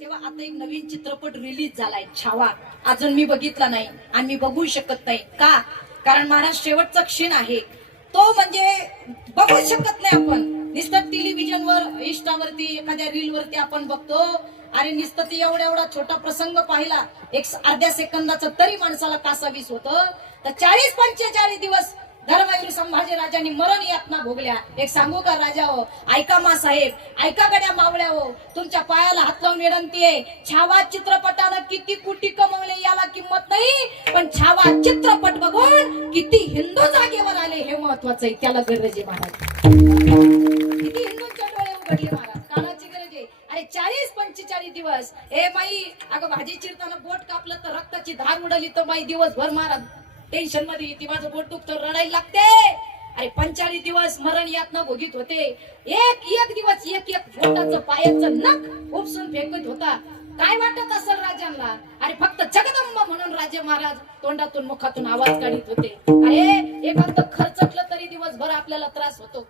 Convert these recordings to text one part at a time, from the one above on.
तेव्हा आता एक नवीन चित्रपट रिलीज झालाय छावा. अजून मी बघितला नाही आणि मी बघू शकत नाही. का? कारण महाराज शेवटचा क्षण आहे. तो म्हणजे बघू शकत नाही आपण. नुसतं टेलिव्हिजनवर इंस्टावरती एखाद्या रील वरती आपण बघतो. अरे नुसतं ते एवढा एवढा छोटा प्रसंग पाहिला. एक अर्ध्या सेकंदाचा तरी माणसाला कासावीस होतं. तर चाळीस पंचेचाळीस दिवस धर्मवीर संभाजी राजांनी मरण यातना भोगल्या. एक सांगू का राजा हो ऐका मा साहेब ऐका गड्या मावळ्या हो तुमच्या पायाला हात लावून विनंती आहे. छावा चित्रपटानं किती कुटी कमवले याला किंमत नाही पण छावा चित्रपट बघून किती हिंदू जागेवर आले हे महत्वाचं आहे. त्याला गरजे महाराज. किती हिंदूंच्या डोळे उघडले महाराज. काळाची गरज आहे. अरे चाळीस पंचेचाळीस दिवस. हे बाई अगं भाजी चिरताना बोट कापलं तर रक्ताची धार उडली तर बाई दिवसभर महाराज. टेन्शनमध्ये येते माझं पोट दुखत रडायला लागते. अरे पंचाळीस दिवस मरण यातनं भोगीत होते. एक एक दिवस एक एक बोटाचं पायाचं नख उपसून फेकत होता. काय वाटत असेल राजांना? अरे फक्त जगदंबा म्हणून राजे महाराज तोंडातून मुखातून आवाज काढित होते. अरे एखादं खर्चटलं तरी दिवसभर आपल्याला त्रास होतो.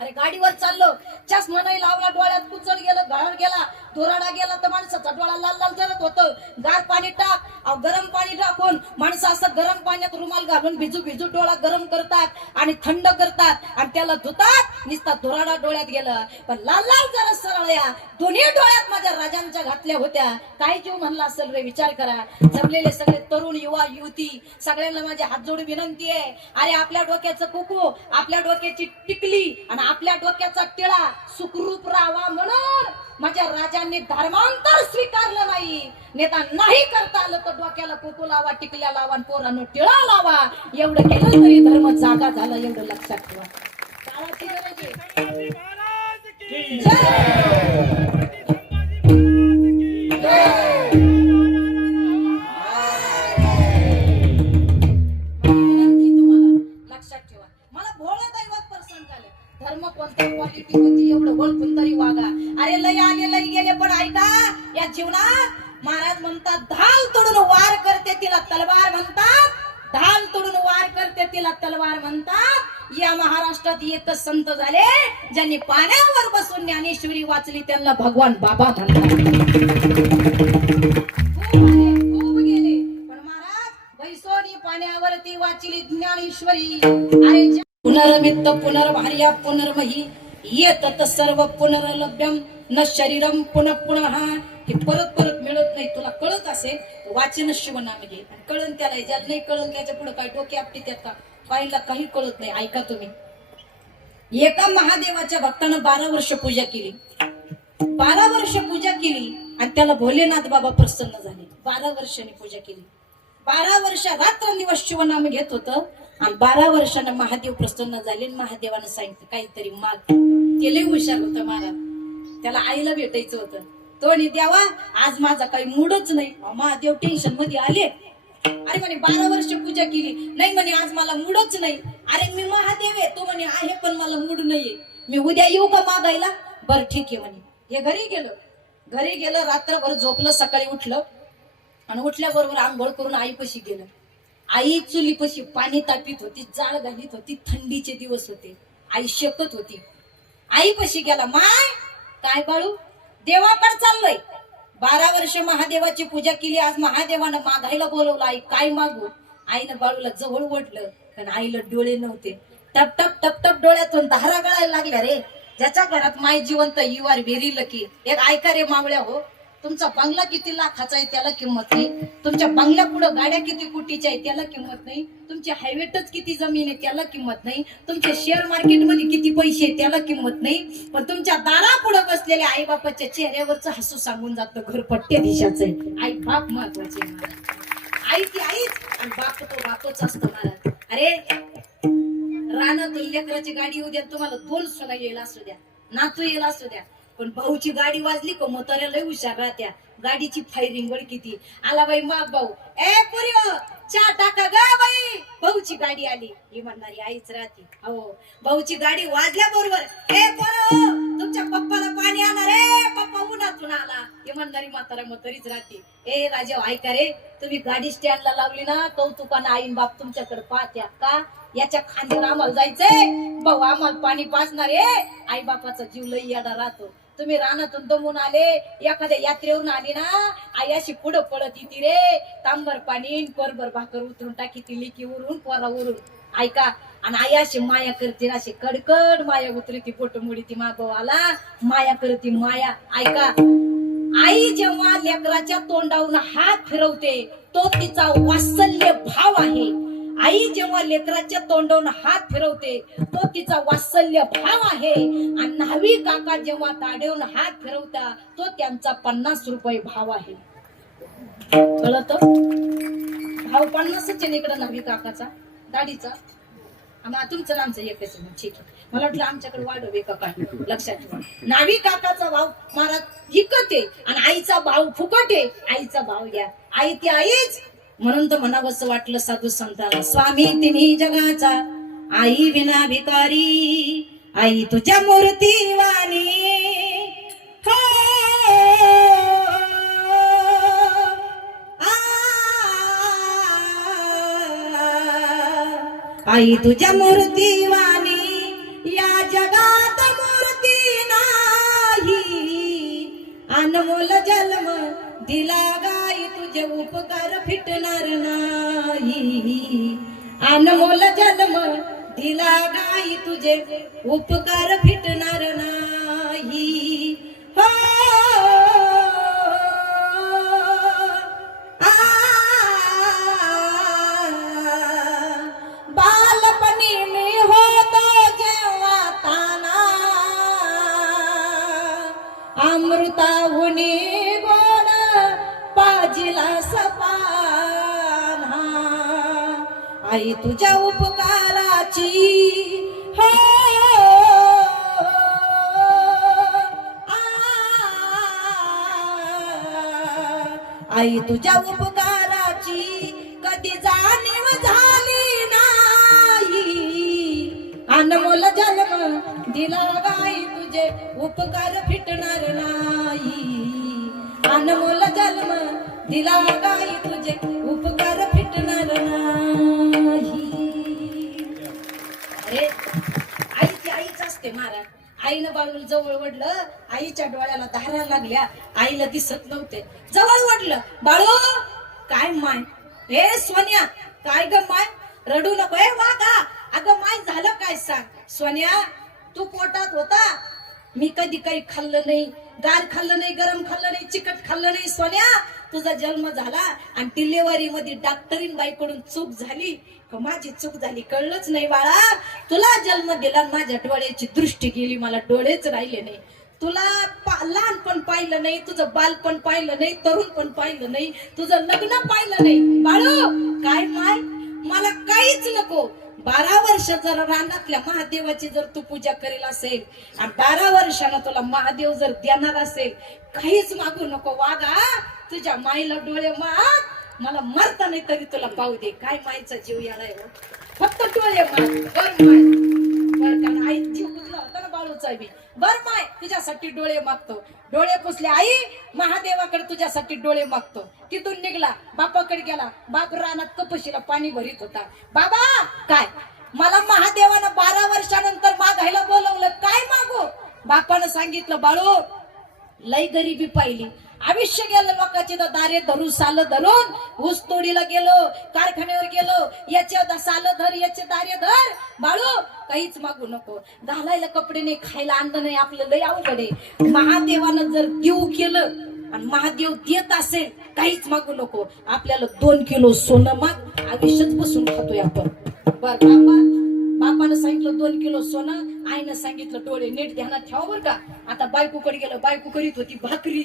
अरे गाडीवर चाललो. चष्मा नाही लावला डोळ्यात कुचड गेलं गळण गेला धोराडा गेला तर माणसाचा डोळा लाल लाल जरत होतं. गार पाणी टाक गरम पाणी टाकून माणसं असं गरम पाण्यात रुमाल घालून भिजू भिजू डोळा गरम करतात आणि थंड करतात आणि त्याला धुतात. नुसता धोराडा डोळ्यात गेलं. पण लाल लाल जरा सरळ या. दोन्ही डोळ्यात माझ्या राजांच्या घातल्या होत्या. काय जीव म्हणला असेल रे विचार करा. जमलेले सगळे तरुण युवा युवती सगळ्यांना माझे हात जोडून विनंती आहे. अरे आपल्या डोक्याचं कुकू आपल्या डोक्याची टिकली आणि आपल्या डोक्याचा टिळा सुखरूप राहावा म्हणून माझ्या राजांनी धर्मांतर स्वीकारलं नाही. नेता नाही करता आलं तर डोक्याला कुकू लावा टिकल्या लावा आणि पोरांनो टिळा लावा. एवढं केलं तरी धर्म जागा झाला एवढं लक्षात ठेवा. काळाची गरज आहे. क्वालिटी ओळखून तरी वागा. अरे लय आले लय गेले पण ऐका या जीवनात महाराज म्हणतात धाल तोडून वार करते तिला तलवार म्हणतात. धाल तोडून वार करते तिला तलवार म्हणतात. या महाराष्ट्रात येत संत झाले ज्यांनी पाण्यावर बसून ज्ञानेश्वरी वाचली त्यांना भगवान बाबा म्हणतात पाण्यावरती वाचिली ज्ञानेश्वरी. अरे पुनर्मित्त पुनर्भार्या पुनर्मही येत सर्व पुनरलभ्यम न शरीरम पुनः पुनः. हे परत परत मिळत नाही. तुला कळत असेल वाचन शिवनाम घे कळण त्याला ज्याला नाही कळण त्याच्या पुढे काय डोके आपटी त्यात का? काहीला काही कळत नाही. ऐका तुम्ही. एका महादेवाच्या भक्तानं बारा वर्ष पूजा केली. बारा वर्ष पूजा केली आणि त्याला भोलेनाथ बाबा प्रसन्न झाले. बारा वर्षांनी पूजा केली. बारा वर्ष रात्रंदिवस शिवनाम घेत होतं. आणि बारा वर्षानं महादेव प्रसन्न झाले आणि महादेवानं सांगितलं काहीतरी माग. ते लय हुशार होतं महाराज. त्याला आईला भेटायचं होतं. तो म्हणे द्यावा आज माझा काही मूडच नाही. महादेव टेन्शनमध्ये आले. अरे म्हणे बारा वर्ष पूजा केली. नाही म्हणे आज मला मूडच नाही. अरे मी महादेव आहे. तो म्हणे आहे पण मला मूड नाहीये. मी उद्या येऊ का मागायला? बरं ठीक आहे म्हणे. हे घरी गेलं. घरी गेलं रात्रभर झोपलं सकाळी उठलं. आणि उठल्याबरोबर आंघोळ करून आईपाशी गेलं. आई चुलीपशी पाणी तापीत होती जाळ घालीत होती थंडीचे दिवस होते. आई शकत होती. आईपाशी गेला माय काय बाळू? देवाकडे चाललोय. बारा वर्ष महादेवाची पूजा केली आज महादेवानं मागायला बोलवलं आई काय मागू? आईनं बाळूला जवळ ओढलं पण आईला डोळे नव्हते. टप टप टप टप डोळ्यातून धारा गळायला लागल्या रे. ज्याच्या घरात माय जिवंत यू आर व्हेरी लकी एक ऐका रे मावळ्या हो. तुमचा बंगला किती लाखाचा आहे त्याला किंमत नाही. तुमच्या बंगल्या पुढे गाड्या किती कोटीच्या आहे त्याला किंमत नाही. तुमच्या हायवेटच किती जमीन आहे त्याला किंमत नाही. तुमच्या शेअर मार्केटमध्ये किती पैसे आहे त्याला किंमत नाही. पण तुमच्या दारा पुढे बसलेल्या आई बापाच्या चेहऱ्यावरचं हसू सांगून जातं घर पट्ट्या दिशाचं आहे. आई बाप महत्त्वाचे आहे आई ती आईच. आणि बाप तो बापच असतो महाराज. अरे रानातून लेकराची गाडी येऊ द्या तुम्हाला दोन सुना येईल असू द्या. नातू येईल असू द्या. पण भाऊची गाडी वाजली का मोताऱ्या लय हुशार राहत्या. गाडीची फायरिंग वर किती. आला बाई माग भाऊ. ए पुरी हो, चहा टाका ग बाई. भाऊची गाडी आली. ही म्हणणारी आईच राहते. हो भाऊची गाडी वाजल्या बरोबर. ए पोरं, हो, तुमच्या पप्पाला पाणी आणा रे. पप्पा उन्हातून आला. ही म्हणणारी म्हातारा म्हातारीच राहते. ए राजा ऐका रे. तुम्ही गाडी स्टँडला लावली ना कौतुकानं आईन बाप तुमच्याकडे पाहत्या का? याच्या खांद्यावर आम्हाला जायचंय. भाऊ आम्हाला पाणी पाचणार आहे. आई बापाचा जीव लई याडा राहतो. तुम्ही रानातून दमून आले एखाद्या यात्रेवरून आली ना आई अशी पुढं पळत येते रे. तांबर पाणी परभर भाकर उतरून टाकी ती लिकी उरून पोरा उरून ऐका आणि आई अशी माया करते अशी कडकड माया उतरी ती पोट मुडी ती मागवाला माया करते माया. ऐका आई जेव्हा लेकराच्या तोंडावरून हात फिरवते तो तिचा वात्सल्य भाव आहे. आई जेव्हा लेकराच्या तोंडावर हात फिरवते तो तिचा वात्सल्य भाव आहे. आणि न्हावी काका जेव्हा ताडेवून हात फिरवता तो त्यांचा पन्नास रुपये भाव आहे. कळत? भाव पन्नासच आहे इकडे न्हावी काकाचा दाढीचा? तुमचं आमचं एकच ठीक आहे. मला वाटलं आमच्याकडे वाढव आहे काय लक्षात ठेवा. नावी काकाचा भाव महाराज इकत आहे. आणि आईचा भाव फुकट आहे. आईचा भाव घ्या. आई ती आईच. म्हणून तर म्हणावंसं वाटलं साधू संताला स्वामी तिन्ही जगाचा आई विना भिकारी आई तुझ्या मूर्ती वाणी. हो! आई तुझ्या मूर्ती वाणी या जगात मूर्ती नाही. अनमोल जन्म दिला गा तुझे उपकार फिटणार नाही. अनमोल जन्म दिला गाई तुझे. उपकार फिटणार नाही. आई तुझ्या उपकाराची. हो. आई तुझ्या उपकाराची. कधी जाणीव झाली नाही. अनमोल जन्म दिला गाई तुझे. उपकार फिटणार नाही. अनमोल जन्म दिला गाई आईच असते महाराज आईनं बाळूला जवळ वडलं आईच्या डोळ्याला धारा लागल्या आईला दिसत नव्हते. जवळ वडलं. बाळू काय माय? हे सोन्या काय ग माय? रडू नको. हे वागा अगं माय झालं काय सांग? सोन्या तू पोटात होता? मी कधी काही खाल्लं नाही. गार खाल्लं नाही गरम खाल्लं नाही चिकट खाल्लं नाही सोन्या. तुझा जन्म झाला आणि डिलेवरी मध्ये डॉक्टरीन बाईकडून चूक झाली. माझी चूक झाली कळलंच नाही बाळा. तुला जन्म दिला माझ्या डोळ्याची दृष्टी गेली मला डोळेच राहिले नाही. तुला लहानपण पाहिलं नाही तुझं बालपण पाहिलं नाही तरुण पण पाहिलं नाही तुझं लग्न पाहिलं नाही. बाळू काय माय? मला काहीच नको. बारा वर्ष जर रानातल्या महादेवाची जर तू पूजा करेल असेल आणि बारा वर्षानं तुला महादेव जर देणार असेल काहीच मागू नको वागा तुझ्या माईला डोळे माग मला मरता नाही तरी तुला पाहू दे. काय माईचा जीव यालाय हो. फक्त डोळे ये बर माय. बर कारण आई जीव बुजला होता ना बाळूचा मी. बर माय तुझ्यासाठी डोळे मागतो. डोळे पुसले आई महादेवाकडे तुझ्यासाठी डोळे मागतो. तिथून निघला बापाकडे गेला. बाप रानात कपशीला पाणी भरीत होता. बाबा काय? मला महादेवानं बारा वर्षानंतर मागायला बोलवलं. काय मागू? बापानं सांगितलं बाळू लय गरिबी पाहिली. आयुष्य गेलं लोकांचे तर दारे धरून साल धरून. ऊस तोडीला गेलो कारखान्यावर गेलो याचे साल धर याचे दारे धर. बाळू काहीच मागू नको. घालायला कपडे नाही खायला अन्न नाही आपलं लय अवघड आहे. महादेवानं जर देऊ केलं आणि महादेव देत असेल काहीच मागू नको. आपल्याला दोन किलो सोनं माग आयुष्यच बसून खातोय आपण. बर बाबा बापानं सांगितलं दोन किलो सोनं आईनं सांगितलं डोळे नीट ध्यानात ठेवा बरं का. आता बायकोकडे गेलं बायको करीत होती भाकरी.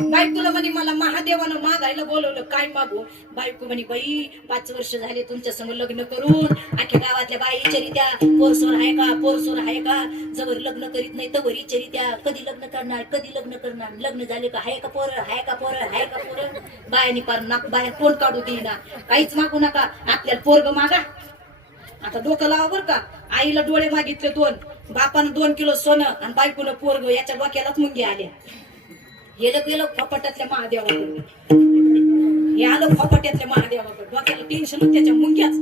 बायकोला म्हणे मला महादेवानं मागायला बोलवलं काय मागू? बायको म्हणे बाई पाच वर्ष झाले तुमच्या संग लग्न करून आख्या गावातल्या बाई चरित्या पोरसोर आहे का पोरसोर आहे का? जवळ लग्न करीत नाही तर वरी चरित्या कधी लग्न करणार कधी लग्न करणार? लग्न झाले का? हाय का पोर? हाय का पोर? हाय का पोर? बायानी पार नाक बाहेर कोण काढू देईना. काहीच मागू नका. आपल्याला पोरग मागा. आता डोकं लावा बर का. आईला डोळे मागितले दोन बापानं दोन किलो सोनं आणि बायकोनं पोरग याच्या डोक्यालाच मुंगी आल्या. गेलं गेलं फपाट्यातल्या महादेवाकडे. हे आलं फपाट्यातल्या महादेवाकडे. डोक्याला टेन्शन त्याच्या मुंग्याच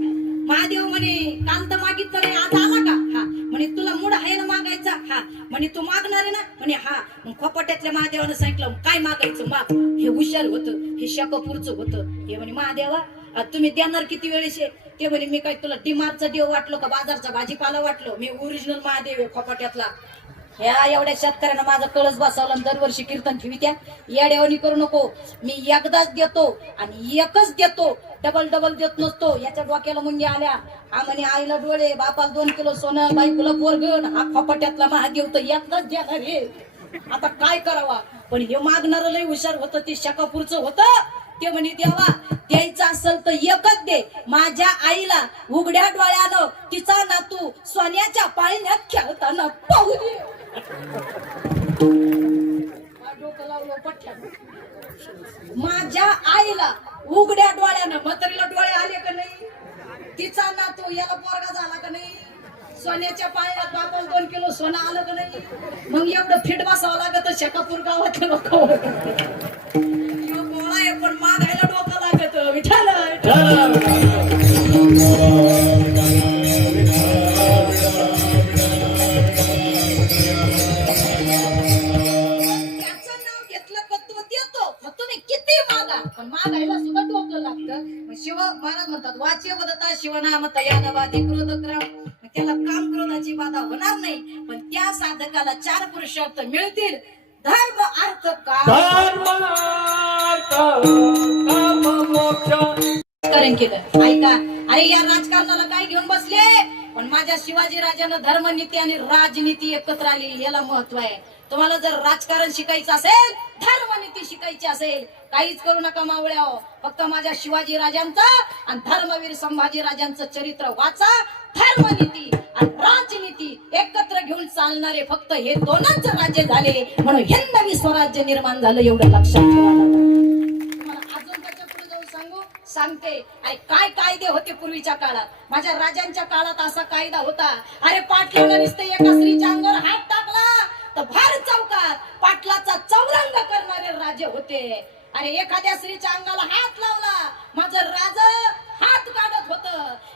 महादेव म्हणे काल तर मागितलं नाही आज आला का? हा. म्हणे तुला मूड आहे ना मागायचा? हा. म्हणे तू मागणार आहे ना? म्हणे हा. मग खोपट्यातल्या महादेवानं सांगितलं काय मागायचं माग? हे हुशार होतं हे शाकापूरचं होतं. हे म्हणे महादेवा तुम्ही देणार किती वेळेशे ते म्हणे मी काय तुला डिमार्टचा देव वाटलो का बाजारचा भाजीपाला वाटलो? मी ओरिजिनल महादेव आहे खोपट्यातला. ह्या एवढ्या शेतकऱ्यांना माझा कळस बसवला आणि दरवर्षी कीर्तन ठेवित्या. येड्यावणी करू नको. मी एकदाच देतो आणि एकच देतो. डबल डबल देत नसतो. याच्या डोक्याला मुंग्या आल्या. हा म्हणे आईला डोळे बापाला दोन किलो सोनं बायकोला पोरगण हा खोपाट्यातला महादेव तर एकदाच देणार हे आता काय करावा? पण हे मागणार लय हुशार होतं. ते शकापूरचं होतं. ते म्हणे देवा द्यायचं असेल तर एकच दे. माझ्या आईला उघड्या डोळ्यानं तिचा नातू सोन्याच्या पाळण्यात खेळताना पाहू दे. माझ्या आईला उघड्या डोळ्यानं म्हातारीला डोळे आले का नाही? तिचा ना तो याला पोरगा झाला का नाही? सोन्याच्या पायात बापाला दोन किलो सोनं आलं का नाही? मग एवढं फिट बसावं लागत शेकापूर गावात लोक. गोळा आहे पण मागायला डोकं लागत. विठाल मग महाराज म्हणतात वाच्य बदता शिवनामता यानवादी क्रोध क्राम त्याला काम क्रोधाची बाधा होणार नाही पण त्या साधकाला चार पुरुषार्थ मिळतील. धर्म अर्थ राजकारण केलं. ऐका अरे या राजकारणाला काय घेऊन बसले? पण माझ्या शिवाजी राजानं धर्मनीती आणि राजनीती एकत्र आली याला महत्त्व आहे. तुम्हाला जर राजकारण शिकायचं असेल धर्मनीती शिकायची असेल काहीच करू नका मावळ्या हो. फक्त माझ्या शिवाजी राजांचं आणि धर्मवीर संभाजी राजांचं चरित्र वाचा. धर्मनीती आणि राजनीती एकत्र घेऊन चालणारे फक्त हे दोनच राज्य झाले. म्हणून हिंदवी स्वराज्य निर्माण झालं एवढं लक्षात ठेवा अजून जाऊन सांगू? सांगते. अरे काय कायदे होते पूर्वीच्या काळात? माझ्या राजांच्या काळात असा कायदा होता. अरे पाटलाला नुसते एका स्त्रीच्या अंगावर हात टाकला तर भार चौकात पाटलाचा चौरंग करणारे राजे होते. अरे एखाद्या स्त्रीच्या अंगाला हात लावला माझं राज हात काढत होत.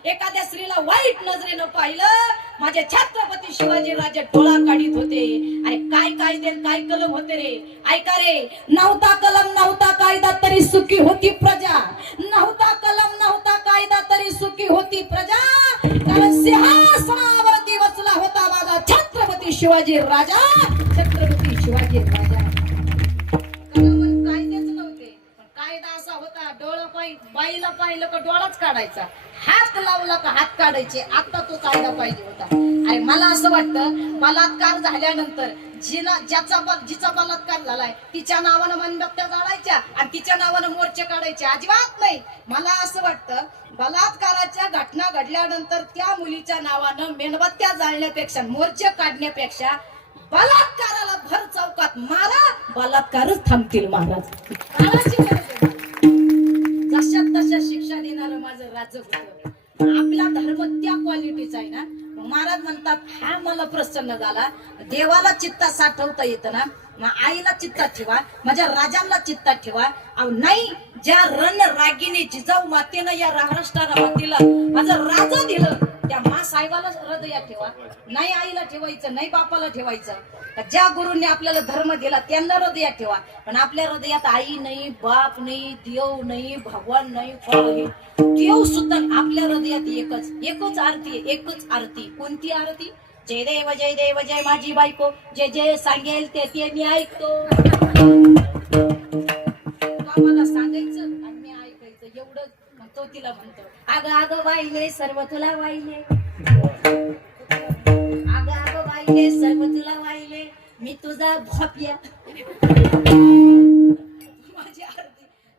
एखाद्या स्त्रीला वाईट नजरेनं पाहिलं माझे छत्रपती शिवाजी राजे डोळा काढीत होते. अरे काय कायदे काय कलम होते रे? ऐका रे नव्हता कलम नव्हता कायदा तरी सुखी होती प्रजा. नव्हता कलम नव्हता कायदा तरी सुखी होती प्रजा. कारण सिंहासनावरती बसला होता माझा छत्रपती शिवाजी राजा. छत्रपती शिवाजी राजा. बाईला पाहिलं का डोळाच काढायचा. हात लावला का हात काढायचे. आता तो कायदा पाहिजे होता. अरे मला असं वाटतं बलात्कार झाल्यानंतर जिना ज्याचा बल जिचा बलात्कार झालाय तिच्या नावानं मनबत्त्या जाळायच्या आणि तिच्या नावानं मोर्चे काढायचे. अजिबात नाही. मला असं वाटतं बलात्काराच्या घटना घडल्यानंतर त्या मुलीच्या नावानं मेणबत्त्या जाळण्यापेक्षा मोर्चे काढण्यापेक्षा बलात्काराला भर चौकात मारा. बलात्कारच थांबतील महाराज. जशा तशा शिक्षा देणार माझं राज्य होतं आपला धर्म त्या क्वालिटीचा आहे ना. महाराज म्हणतात हा मला प्रसन्न झाला. देवाला चित्ता साठवता येतं ना. मग आईला चित्तात ठेवा. म्हणजे माझ्या राजांना चित्तात ठेवा. अहो नाही ज्या रण रागिनी जिजाऊ मातेनं या महाराष्ट्राला मातीला माझं राजा दिलं. साहेबाला हृदयात ठेवा. नाही आईला ठेवायचं नाही बापाला ठेवायचं ज्या गुरुंनी आपल्याला धर्म दिला त्यांना हृदयात ठेवा. पण आपल्या हृदयात आई नाही बाप नाही देव नाही भगवान नाही देव सुद्धा आपल्या हृदयात एकच एकच आरती एकच आरती. कोणती आरती? जय देव जय देव जय माझी बायको. जे जे सांगेल ते ते मी ऐकतो. आम्हाला सांगायचं आणि मी ऐकायचं. एवढंच. तो तिला म्हणतो अगं अगं वाहिले सर्व तुला वाहिले अगं अगं वाहिले सर्व तुला वाहिले मी तुझा माझी आरती.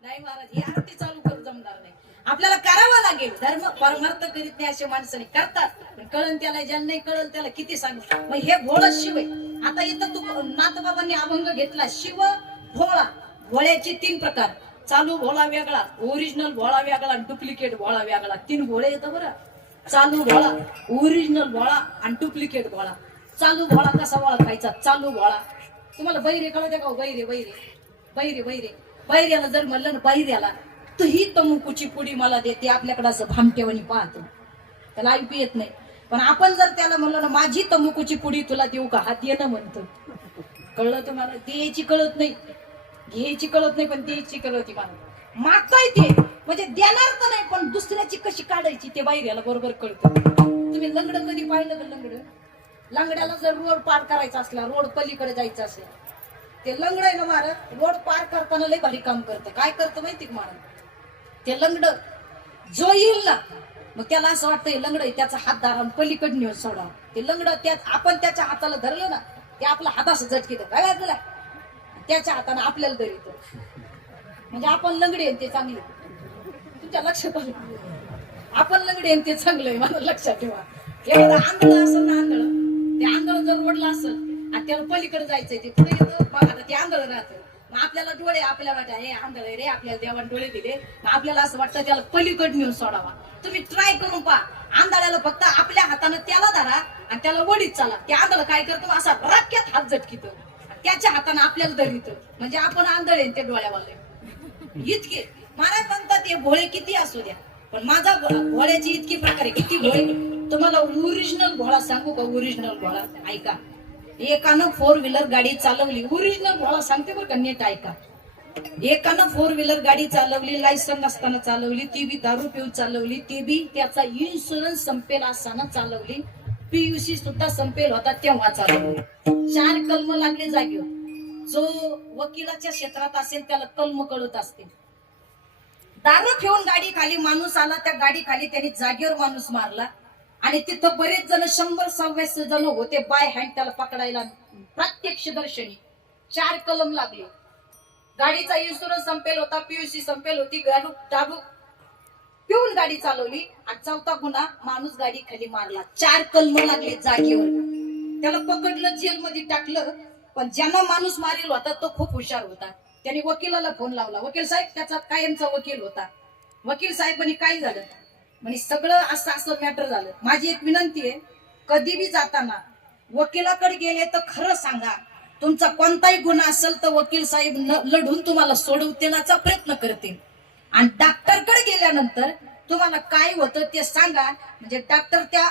नाही महाराज ही आरती चालू करू जमणार नाही. आपल्याला करावं लागेल. धर्म परमार्थ करीत नाही असे माणसाने करतात. कळण त्याला ज्यांना नाही कळल त्याला किती सांगू? मग हे भोळ शिव आहे. आता इथं तू नाथबाबांनी अभंग घेतला. शिव भोळा. भोळ्याचे तीन प्रकार. चालू भोळा वेगळा ओरिजिनल भोळा वेगळा डुप्लिकेट भोळा वेगळा. तीन भोळे येतं बरं. चालू भोळा ओरिजिनल भोळा आणि डुप्लिकेट भोळा चालू भोळा कसा ओळखायचा? चालू भोळा तुम्हाला बैरे कळते का हो? बैरे बैरे. बैरे बैरे. बैऱ्याला जर म्हणलं ना बैऱ्याला तर ही तमुकूची पुडी मला देते. आपल्याकडे असं भामटेवणी पाहतो. त्याला ऐकू येत नाही. पण आपण जर त्याला म्हणलं ना माझी तमुकूची पुडी तुला देऊ का? हात ये ना म्हणतो. कळलं तुम्हाला? द्यायची कळत नाही. घ्यायची कळत नाही पण द्यायची कळत मला. मागताय ते. म्हणजे देणार तर नाही पण दुसऱ्याची कशी काढायची ते बाहेर याला बरोबर कळतं. तुम्ही लंगड कधी पाहिलं का लंगड? लंगड्याला जर रोड पार करायचा असला रोड पलीकडे जायचं असेल ते लंगड आहे ना मार रोड पार करताना लय भारी काम करतं. काय करतं माहिती का ते लंगड जो येईल ना मग त्याला असं वाटतं लंगड त्याचा हात धारा आणि पलीकडे नेऊन सोडा. ते लंगड त्या आपण त्याच्या हाताला धरलं ना ते आपला हातास झटकीत काय वाटलं त्याच्या हाताने आपल्याला धरित. म्हणजे आपण लंगडी आहे ते चांगले. तुमच्या लक्षात आलं? आपण लंगडी आहे ते चांगलं मला लक्षात ठेवा. एखादा आंधळ असेल ना आंधळ ते आंधळ जर ओढलं असेल आणि त्याला पलीकडे जायचंय ते पुढे येतं बघा आता ते आंधळ राहतं. मग आपल्याला डोळे आपल्याला वाटत हे आंधळ रे आपल्याला देवान डोळे दिले. मग आपल्याला असं वाटतं त्याला पलीकड नेऊन सोडावा. तुम्ही ट्राय करून पहा. आंधळ्याला फक्त आपल्या हातानं त्याला धरा आणि त्याला वडीत चाला. ते आंधळ काय करतो? असा राख्यात हात झटकीत. त्याच्या हातानं आपल्याला धरित. म्हणजे आपण आंधळ आहे ते डोळ्यावाले. इतके. महाराज म्हणतात हे भोळे किती असू द्या. पण माझा भोळ्याची इतकी प्रकारे किती भोळे. तुम्हाला ओरिजिनल भोळा सांगू का? ओरिजिनल भोळा? ऐका. एकानं फोर व्हीलर गाडी चालवली. ओरिजिनल भोळा सांगते बरं का? नीट ऐका. एकानं फोर व्हीलर गाडी चालवली लायसन असताना चालवली ती बी दारू पिऊन चालवली ती बी त्याचा इन्शुरन्स संपेल असताना चालवली. पीयूसी सुद्धा संपेल होता तेव्हा चालवली. चार कलम लागले जागेवर. जो वकिलाच्या क्षेत्रात असेल त्याला कलम कळत असते. दारू घेऊन गाडी खाली माणूस आला त्या गाडी खाली त्यांनी जागेवर माणूस मारला. आणि तिथं बरेच जण शंभर सव्वीस जण होते बाय हँड त्याला पकडायला. प्रत्यक्ष दर्शनी. चार कलम लागले. गाडीचा इन्शुरन्स संपेल होता पीयूसी संपेल होती गाडू दारू पिऊन गाडी चालवली आणि चौथा गुन्हा माणूस गाडी खाली मारला. चार कलम लागले जागेवर. त्याला पकडलं जेलमध्ये टाकलं. पण ज्यांना माणूस मारेल होता तो खूप हुशार होता. त्यांनी वकिलाला फोन लावला. वकील साहेब त्याचा कायमचा वकील होता. वकील साहेबांनी काय झालं? म्हणजे सगळं असं असं मॅटर झालं. माझी एक विनंती आहे कधी बी जाताना वकिलाकडे गेले तर खरं सांगा तुमचा कोणताही गुन्हा असेल तर वकील साहेब लढून तुम्हाला सोडवण्याचा प्रयत्न करतील. आणि डॉक्टरकडे गेल्यानंतर तुम्हाला काय होतं ते सांगा. म्हणजे डॉक्टर त्या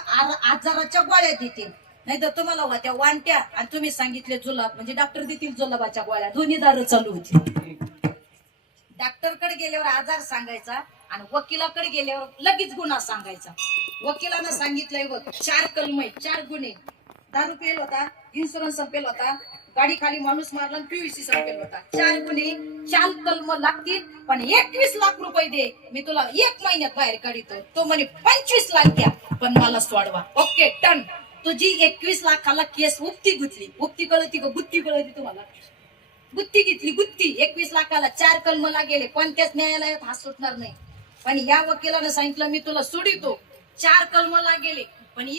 आजाराच्या गोळ्या देतील. नाही तर तुम्हाला होत्या वांट्या आणि तुम्ही सांगितले जुलाब म्हणजे डॉक्टर देतील जुलाबाच्या गोळ्या. दोन्ही दार चालू होती. डॉक्टरकडे गेल्यावर आजार सांगायचा आणि वकिलाकडे गेल्यावर लगेच गुन्हा सांगायचा. वकिलानं सांगितलंय बघ चार कलम चार गुन्हे. दारू पेल होता इन्शुरन्स संपेल होता गाडी खाली माणूस मारला पीव्हीसी संपेल होता. चार गुन्हे चार कलम लागतील पण एकवीस लाख रुपये दे. मी तुला एक महिन्यात बाहेर काढितो. तो म्हणे पंचवीस लाख द्या पण मला सोडवा. ओके टन तुझी एकवीस लाखाला केस उपती गुतली. उपती कळती का? गुत्ती कळती तुम्हाला? गुत्ती घेतली गुत्ती एकवीस लाखाला चार कलमला गेले कोणत्याच न्यायालयात हा सुटणार नाही. पण या वकिलानं सांगितलं मी तुला सोडितो. चार कलमला गेले